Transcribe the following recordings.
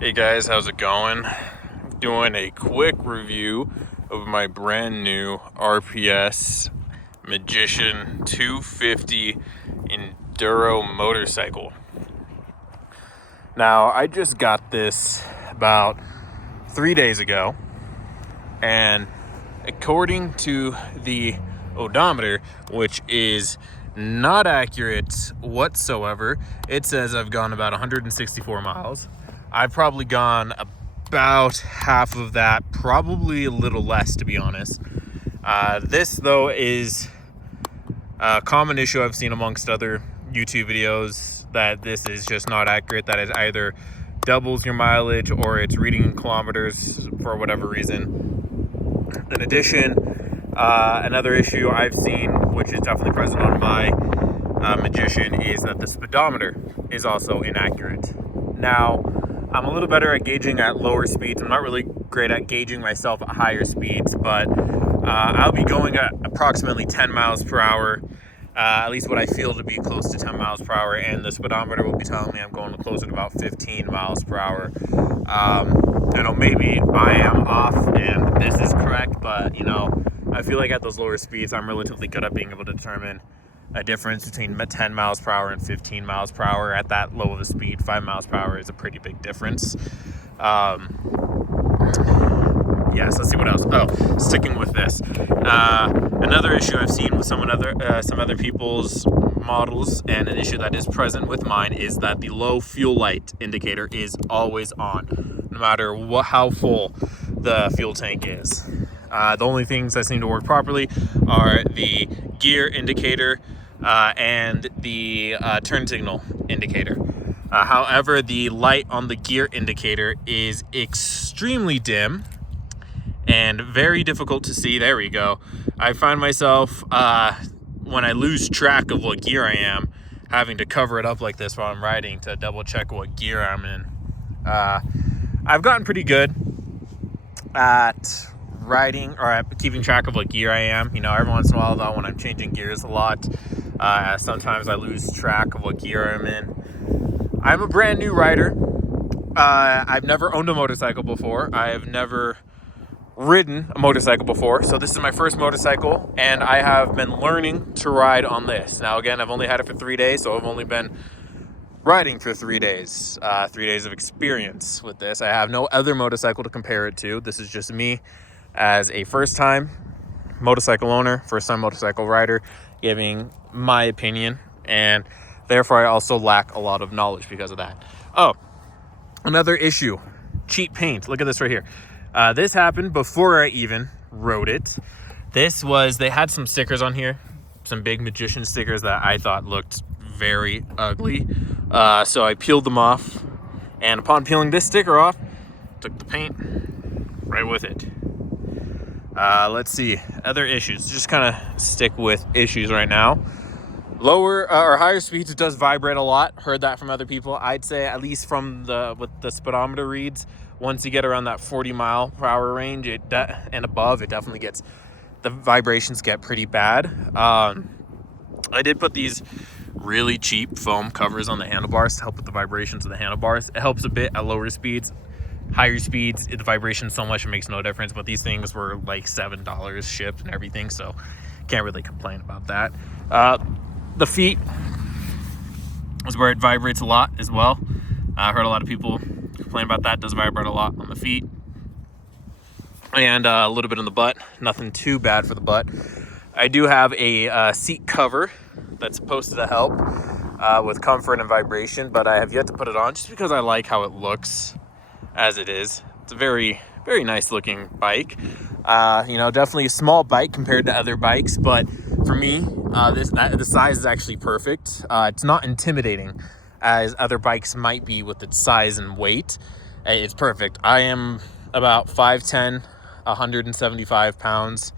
Hey guys, how's it going? Doing a quick review of my brand new RPS Magician 250 Enduro motorcycle. Now, I just got this about 3 days ago, and according to the odometer, which is not accurate whatsoever, it says I've gone about 164 miles. I've probably gone about half of that, probably a little less, to be honest. This, though, is a common issue I've seen amongst other YouTube videos, that this is just not accurate, that it either doubles your mileage or it's reading in kilometers for whatever reason. In addition, another issue I've seen, which is definitely present on my Magician, is that the speedometer is also inaccurate. Now, I'm a little better at gauging at lower speeds. I'm not really great at gauging myself at higher speeds, but I'll be going at approximately 10 miles per hour, at least what I feel to be close to 10 miles per hour, and the speedometer will be telling me I'm going closer to about 15 miles per hour. Maybe I am off and this is correct, but I feel like at those lower speeds, I'm relatively good at being able to determine a difference between 10 miles per hour and 15 miles per hour. At that low of a speed, 5 miles per hour is a pretty big difference. Yes, let's see what else. Oh, sticking with this. Another issue I've seen with some other people's models, and an issue that is present with mine, is that the low fuel light indicator is always on, no matter how full the fuel tank is. The only things that seem to work properly are the gear indicator and the turn signal indicator. However, the light on the gear indicator is extremely dim and very difficult to see. There we go. I find myself, when I lose track of what gear I am, having to cover it up like this while I'm riding to double check what gear I'm in. I've gotten pretty good at riding, or at keeping track of what gear I am. Every once in a while, though, when I'm changing gears a lot, sometimes I lose track of what gear I'm in. I'm a brand new rider. I've never owned a motorcycle before. I have never ridden a motorcycle before, so this is my first motorcycle, and I have been learning to ride on this. Now, again, I've only had it for 3 days, so I've only been riding for 3 days. 3 days of experience with this. I have no other motorcycle to compare it to. This is just me as a first-time motorcycle owner, first-time motorcycle rider, giving my opinion, and therefore I also lack a lot of knowledge because of that. Oh, another issue, cheap paint. Look at this right here. This happened before I even rode it. They had some stickers on here, some big Magician stickers that I thought looked very ugly. So I peeled them off, and upon peeling this sticker off, took the paint right with it. Let's see, other issues. Just kind of stick with issues right now. Lower or higher speeds, it does vibrate a lot. Heard that from other people. I'd say, at least from what the speedometer reads, once you get around that 40 mile per hour range and above, it definitely the vibrations get pretty bad. I did put these really cheap foam covers on the handlebars to help with the vibrations of the handlebars. It helps a bit at lower speeds. Higher speeds, the vibration so much it makes no difference, but these things were like $7 shipped and everything, so can't really complain about that. The feet is where it vibrates a lot as well. I heard a lot of people complain about that. It does vibrate a lot on the feet, and a little bit on the butt. Nothing too bad for the butt. I do have a seat cover that's supposed to help with comfort and vibration, but I have yet to put it on just because I like how it looks as it is. It's a very, very nice looking bike. Definitely a small bike compared to other bikes, but for me, the size is actually perfect. It's not intimidating as other bikes might be with its size and weight. It's perfect. I am about 5'10", 175 pounds,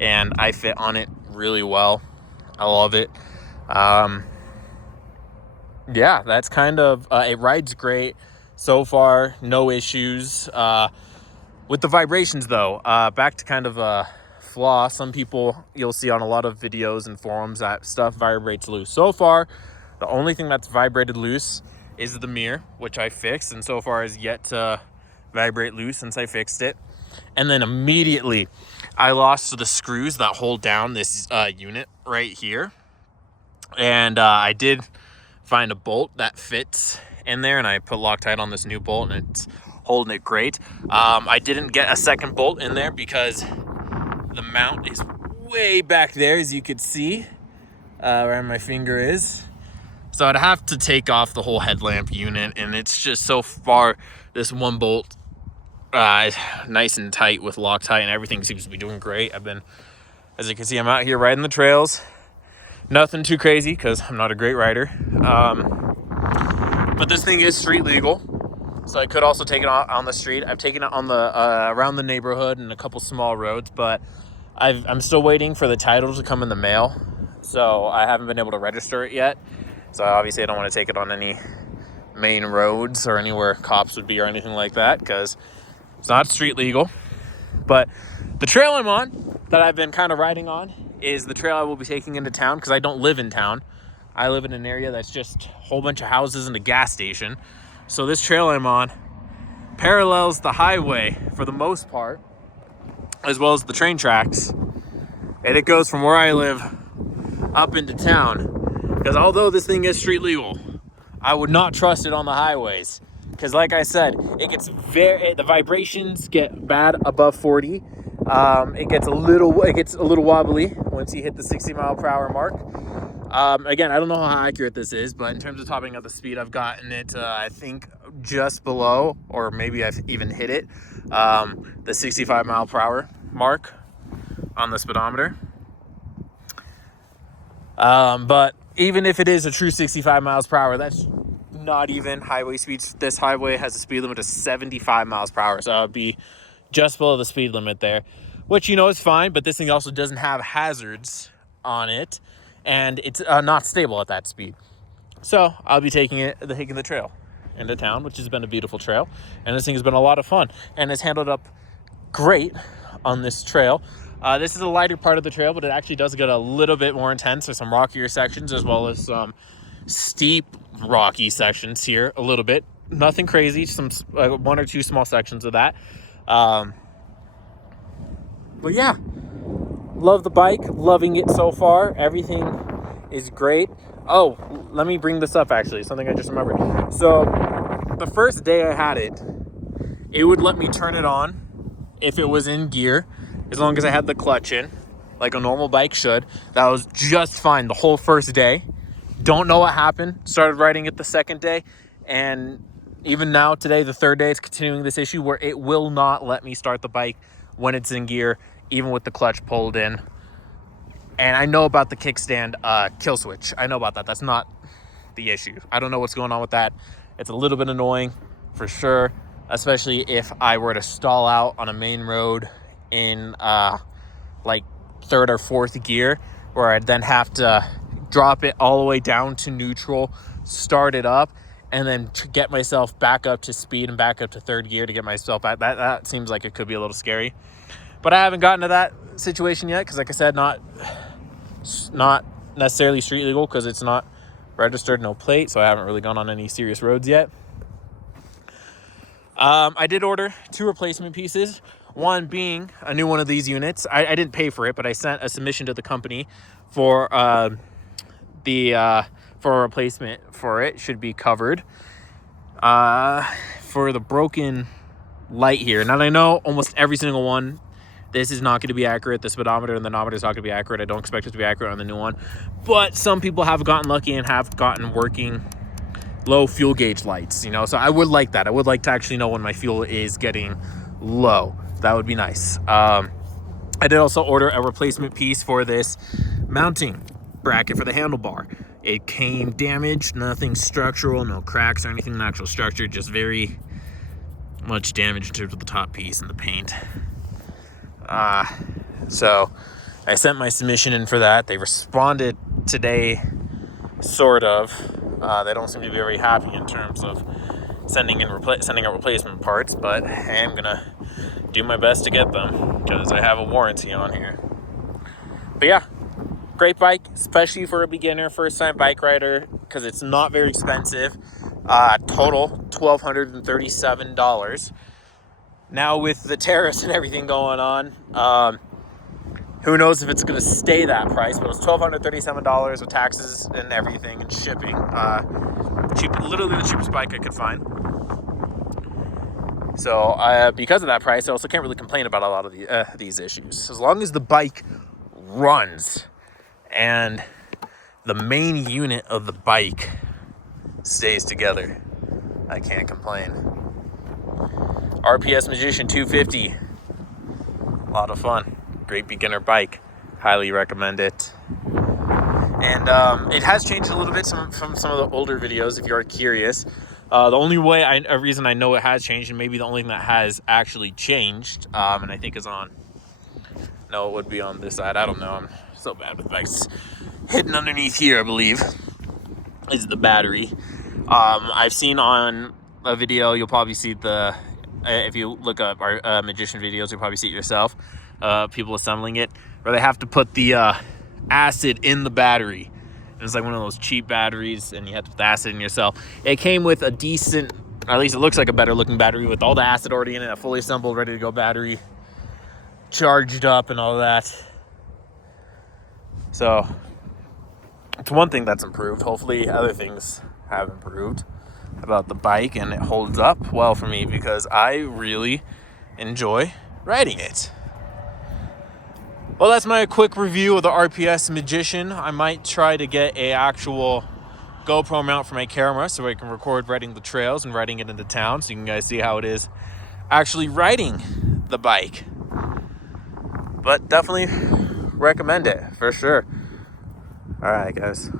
and I fit on it really well. I love it. That's kind of, it rides great. So far, no issues. With the vibrations, though, back to kind of a flaw. Some people, you'll see on a lot of videos and forums, that stuff vibrates loose. So far, the only thing that's vibrated loose is the mirror, which I fixed, and so far has yet to vibrate loose since I fixed it. And then immediately I lost the screws that hold down this unit right here. And I did find a bolt that fits in there, and I put Loctite on this new bolt, and it's holding it great. I didn't get a second bolt in there because the mount is way back there, as you could see, where my finger is. So I'd have to take off the whole headlamp unit, and it's just so far, this one bolt is nice and tight with Loctite, and everything seems to be doing great. As you can see, I'm out here riding the trails. Nothing too crazy because I'm not a great rider. But this thing is street legal, so I could also take it on the street. I've taken it on the around the neighborhood and a couple small roads, but I'm still waiting for the title to come in the mail, so I haven't been able to register it yet. So obviously I don't want to take it on any main roads or anywhere cops would be or anything like that, because it's not street legal. But the trail I'm on that I've been kind of riding on is the trail I will be taking into town, because I don't live in town. I live in an area that's just a whole bunch of houses and a gas station. So this trail I'm on parallels the highway for the most part, as well as the train tracks. And it goes from where I live up into town. Because although this thing is street legal, I would not trust it on the highways. Because like I said, the vibrations get bad above 40. It gets a little wobbly once you hit the 60 mile per hour mark. Again, I don't know how accurate this is, but in terms of topping up the speed, I've gotten it, I think, just below, or maybe I've even hit it, the 65 mile per hour mark on the speedometer. But even if it is a true 65 miles per hour, that's not even highway speeds. This highway has a speed limit of 75 miles per hour, so I would be just below the speed limit there, which, is fine. But this thing also doesn't have hazards on it, and it's not stable at that speed. So I'll be taking the trail into town, which has been a beautiful trail, and this thing has been a lot of fun and has handled up great on this trail. This is a lighter part of the trail, but it actually does get a little bit more intense. There's some rockier sections as well as some steep rocky sections here a little bit. Nothing crazy, some one or two small sections of that. But yeah, love the bike, loving it so far. Everything is great. Oh, let me bring this up actually, something I just remembered. So the first day I had it, it would let me turn it on if it was in gear, as long as I had the clutch in, like a normal bike should. That was just fine the whole first day. Don't know what happened. Started riding it the second day, and even now today, the third day, it's continuing this issue where it will not let me start the bike when it's in gear, even with the clutch pulled in. And I know about the kickstand kill switch. I know about that. That's not the issue. I don't know what's going on with that. It's a little bit annoying for sure, especially if I were to stall out on a main road in like third or fourth gear, where I'd then have to drop it all the way down to neutral, start it up, and then to get myself back up to speed and back up to third gear to get myself back. That seems like it could be a little scary. But I haven't gotten to that situation yet, because like I said, not necessarily street legal, because it's not registered, no plate, so I haven't really gone on any serious roads yet. I did order 2 replacement pieces, one being a new one of these units. I didn't pay for it, but I sent a submission to the company for a replacement for it. Should be covered for the broken light here. Now, I know almost every single one, this is not going to be accurate. The speedometer and the nometer is not going to be accurate. I don't expect it to be accurate on the new one, but some people have gotten lucky and have gotten working low fuel gauge lights, so I would like that. I would like to actually know when my fuel is getting low. That would be nice. I did also order a replacement piece for this mounting bracket for the handlebar. It came damaged, nothing structural, no cracks or anything in the actual structure, just very much damage in terms of the top piece and the paint. So I sent my submission in for that. They responded today, sort of. They don't seem to be very happy in terms of sending out replacement parts, but I am gonna do my best to get them because I have a warranty on here. But yeah, great bike, especially for a beginner, first time bike rider, because it's not very expensive. Total $1,237. Now with the tariffs and everything going on, who knows if it's going to stay that price, but it was $1,237 with taxes and everything and shipping. Literally the cheapest bike I could find. So because of that price, I also can't really complain about a lot of these issues. As long as the bike runs and the main unit of the bike stays together, I can't complain. RPS Magician 250. A lot of fun. Great beginner bike. Highly recommend it. And it has changed a little bit from some of the older videos, if you are curious. The only reason I know it has changed, and maybe the only thing that has actually changed, and I think is on, no, it would be on this side. I don't know. I'm so bad with bikes. Hidden underneath here, I believe, is the battery. I've seen on a video, you'll probably see if you look up our Magician videos, you'll probably see it yourself. People assembling it, where they have to put the acid in the battery. And it's like one of those cheap batteries, and you have to put the acid in yourself. It came with a decent, or at least it looks like a better looking battery with all the acid already in it, a fully assembled, ready to go battery, charged up and all that. So it's one thing that's improved. Hopefully other things have improved about the bike, and it holds up well for me because I really enjoy riding it. Well, that's my quick review of the RPS Magician. I might try to get a actual GoPro mount for my camera so I can record riding the trails and riding it into town, so you guys see how it is actually riding the bike. But definitely recommend it for sure. All right, guys.